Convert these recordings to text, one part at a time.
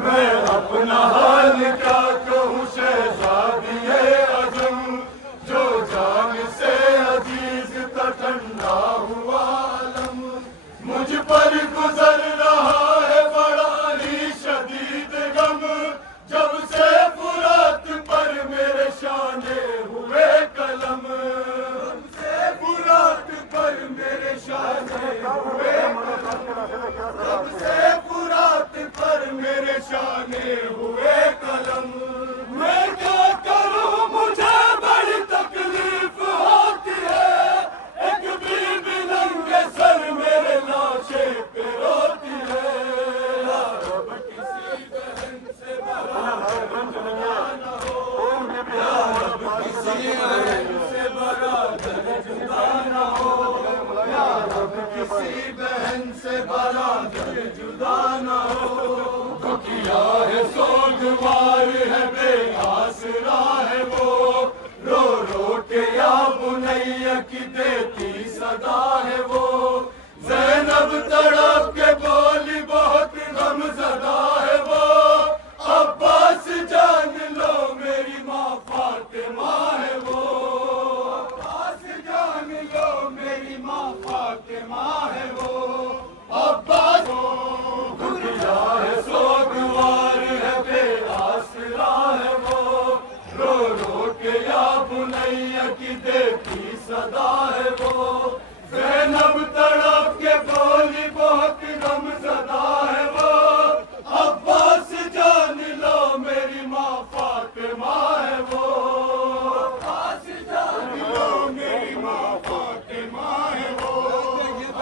मैं अपना हाल क्या कहूँ शहज़ादिए अजम, जो जान से अजीज का ठंडा हुआ आलम, मुझ पर गुजर रहा है बड़ा ही शदीद गम, जब से फुरात पर मेरे शाने हुए कलम, जब से फुरात पर मेरे शाने हुए कलम, जब से फुरात पर मेरे शाने हुए कलम। मैं क्या करूं मुझे बड़ी तकलीफ होती है, एक बीबी नंगे सर मेरे लाशे पे रोती है, अब किसी बहन से बड़ा जुदा न हो, अब किसी बहन से बड़ा जुदा न हो, अब किसी बहन से बड़ा जुदा न हो। दुखिया है सोगवार है बेआसरा है वो, रो रो के या बुनैया की देती सदा है वो, ज़ैनब तड़प के बोली बहुत गमज़दा है वो, अब्बास जान लो मेरी माँ फातिमा है वो, अब्बास जान लो मेरी माँ फातिमा है वो, अब्बास दुखिया है सोगवार है बेआसरा है वो, रो रो के या बुनैया की देती सदा है वो, ज़ैनब तड़प के बोली बहुत गमज़दा है वो, अब्बास जान लो मेरी माँ फातिमा है वो, अब्बास जान लो मेरी माँ फातिमा है वो,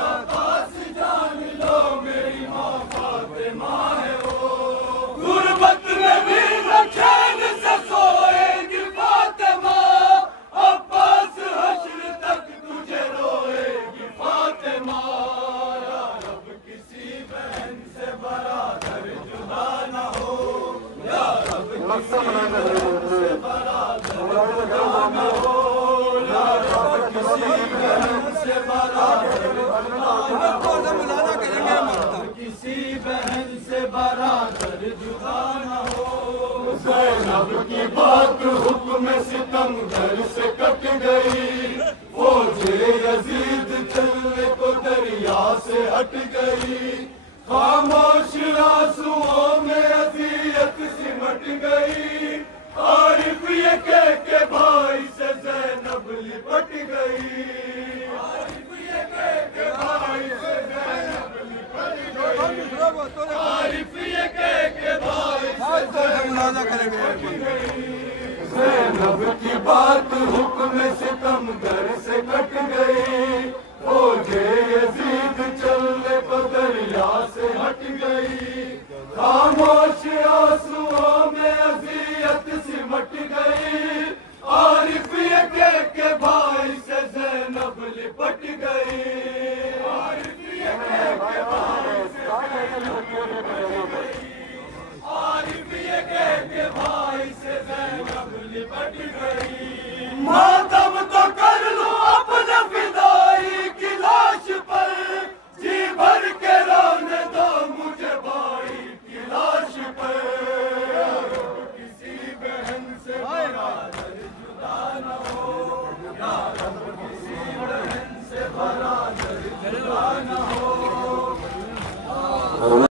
अब्बास जान लो मेरी माँ फातिमा है वो। गुरबत में भी रखैन से सोएगी फातिमा, अब्बास हश्र तक तुझे रोएगी फातिमा, या रब किसी बहन से बरादर जुदा न हो, या रब किसी बहन से बरादर जुदा न हो, या रब किसी बहन से बरादर किसी बहन से बरादर जुदा न हो। ज़ैनब की बात हुक्म सितमगर से कट गई, फौजे यजीद चलने को दरिया से हट गई, खामोश आंसुओं में अज़ियत सिमट गई, आरिफ ये कह के भाई से ज़ैनब लिपट गई, आरिफ ये कह के भाई से ज़ैनब लिपट गई, आरिफ ये कह के भाई से ज़ैनब लिपट गई। ज़ैनब की बात हुक्म सितमगर से कट गई, फौजे यजीद चलने को दरिया से हट गई, खामोश आंसुओं में अज़ियत सिमट गई, आरिफ ये कह के भाई से ज़ैनब लिपट गई, आरिफ ये कह के भाई से ज़ैनब लिपट गई, आरिफ ये कह के भाई से ज़ैनब लिपट गई। मातम तो कर लूं अपने फिदाई की लाश पर, जी भर के रोने दो मुझे भाई की लाश पर, किसी बहन से बरादर जुदा न हो, या रब किसी बहन से बरादर जुदा न हो।